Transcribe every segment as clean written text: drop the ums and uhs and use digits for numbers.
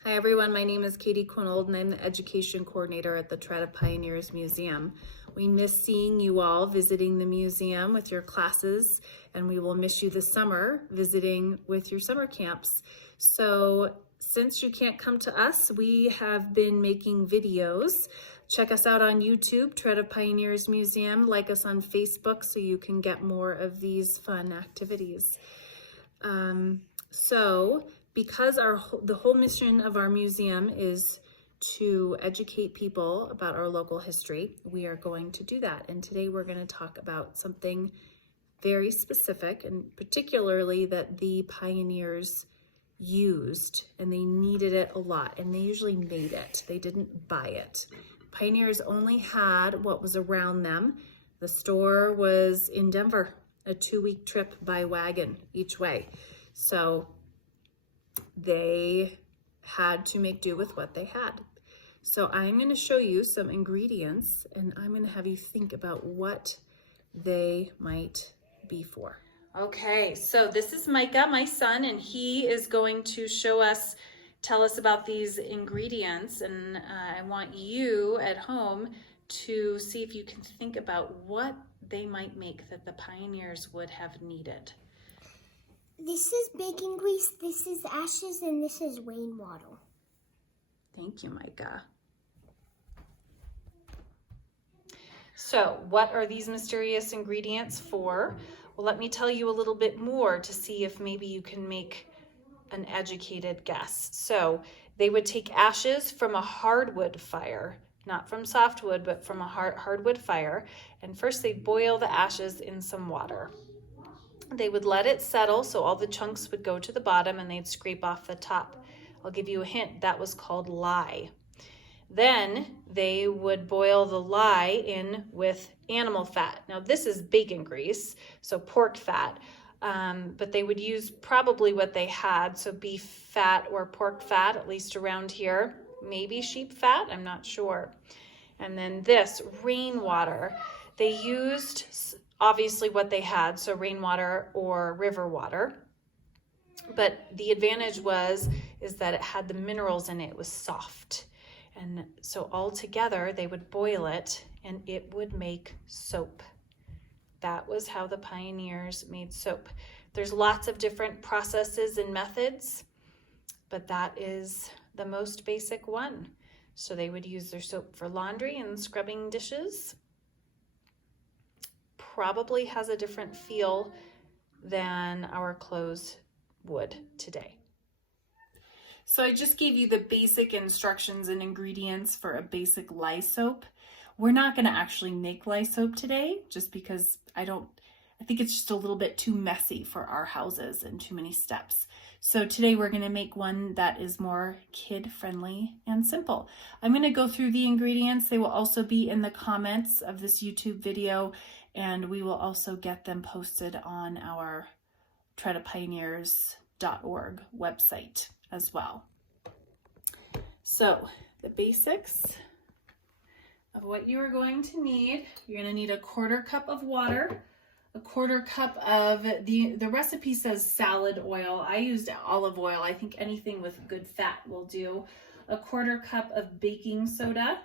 Hi everyone, my name is Katie Quinold and I'm the Education Coordinator at the Tread of Pioneers Museum. We miss seeing you all visiting the museum with your classes, and we will miss you this summer visiting with your summer camps. So since you can't come to us, we have been making videos. Check us out on YouTube, Tread of Pioneers Museum. Like us on Facebook so you can get more of these fun activities. Because the whole mission of our museum is to educate people about our local history, we are going to do that. And today we're going to talk about something very specific, and particularly that the pioneers used, and they needed it a lot, and they usually made it. They didn't buy it. Pioneers only had what was around them. The store was in Denver, a 2-week trip by wagon each way. So they had to make do with what they had. So I'm going to show you some ingredients, and I'm going to have you think about what they might be for. Okay, so this is Micah, my son, and he is going to tell us about these ingredients, and I want you at home to see if you can think about what they might make that the pioneers would have needed. This is baking grease, this is ashes, and this is rainwater. Thank you, Micah. So, what are these mysterious ingredients for? Well, let me tell you a little bit more to see if maybe you can make an educated guess. So, they would take ashes from a hardwood fire, not from softwood, but from a hardwood fire. And first they boil the ashes in some water. They would let it settle, so all the chunks would go to the bottom and they'd scrape off the top. I'll give you a hint, that was called lye. Then they would boil the lye in with animal fat. Now this is bacon grease, so pork fat, but they would use probably what they had, so beef fat or pork fat, at least around here. Maybe sheep fat, I'm not sure. And then this, rainwater. They used obviously what they had, so rainwater or river water. But the advantage is that it had the minerals in it. It was soft. And so all together they would boil it and it would make soap. That was how the pioneers made soap. There's lots of different processes and methods, but that is the most basic one. So they would use their soap for laundry and scrubbing dishes. Probably has a different feel than our clothes would today. So I just gave you the basic instructions and ingredients for a basic lye soap. We're not going to actually make lye soap today just because I think it's just a little bit too messy for our houses and too many steps. So today we're going to make one that is more kid-friendly and simple. I'm going to go through the ingredients. They will also be in the comments of this YouTube video, and we will also get them posted on our treadofpioneers.org website as well. So the basics of what you are going to need: you're going to need a 1/4 cup of water, a 1/4 cup of the recipe says salad oil. I used olive oil. I think anything with good fat will do. A 1/4 cup of baking soda,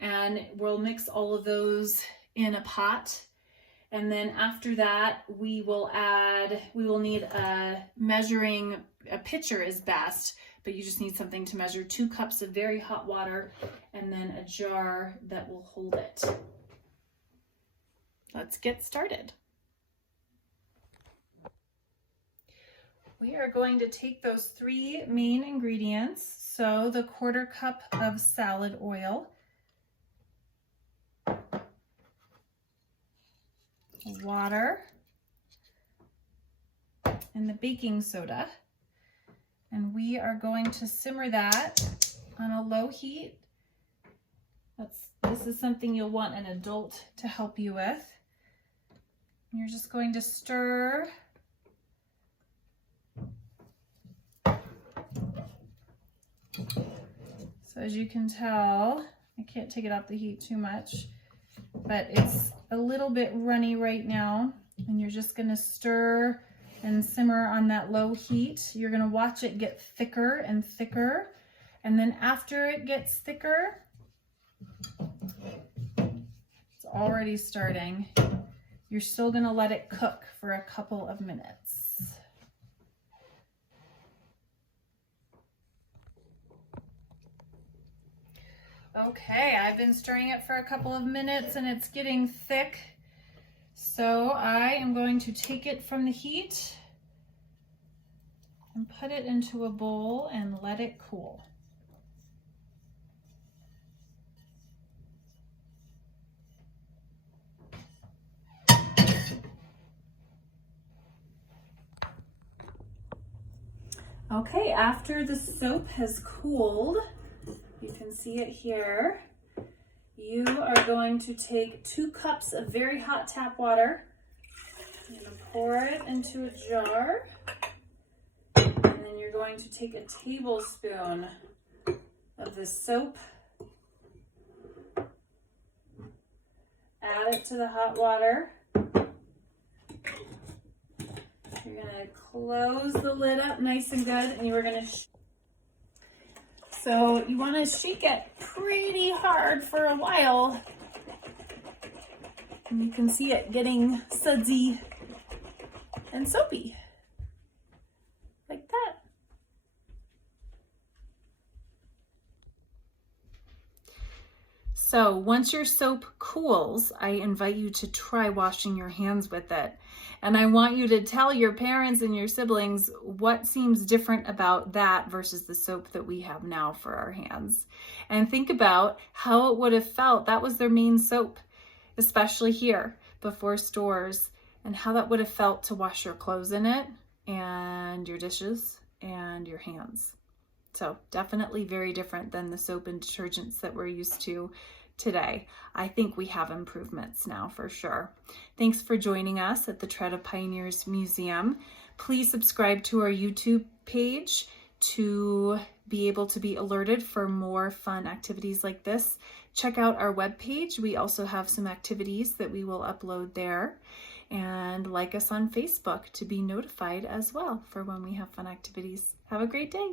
and we'll mix all of those in a pot. And then after that, we will need a pitcher is best, but you just need something to measure 2 cups of very hot water, and then a jar that will hold it. Let's get started. We are going to take those 3 main ingredients. So the 1/4 cup of salad oil, water, and the baking soda. And we are going to simmer that on a low heat. This is something you'll want an adult to help you with. You're just going to stir. So as you can tell, I can't take it off the heat too much, but it's a little bit runny right now, and you're just going to stir and simmer on that low heat. You're gonna watch it get thicker and thicker. And then after it gets thicker, it's already starting. You're still gonna let it cook for a couple of minutes. Okay, I've been stirring it for a couple of minutes and it's getting thick. So I am going to take it from the heat and put it into a bowl and let it cool. Okay, after the soap has cooled, you can see it here, you are going to take 2 cups of very hot tap water. You're going to pour it into a jar, and then you're going to take a tablespoon of the soap, add it to the hot water. You're going to close the lid up nice and good, and you are going to so you want to shake it pretty hard for a while. And you can see it getting sudsy and soapy, like that. So once your soap cools, I invite you to try washing your hands with it. And I want you to tell your parents and your siblings what seems different about that versus the soap that we have now for our hands. And think about how it would have felt. That was their main soap, especially here before stores, and how that would have felt to wash your clothes in it and your dishes and your hands. So definitely very different than the soap and detergents that we're used to today. I think we have improvements now for sure. Thanks for joining us at the Tread of Pioneers Museum. Please subscribe to our YouTube page to be able to be alerted for more fun activities like this. Check out our webpage. We also have some activities that we will upload there. And like us on Facebook to be notified as well for when we have fun activities. Have a great day.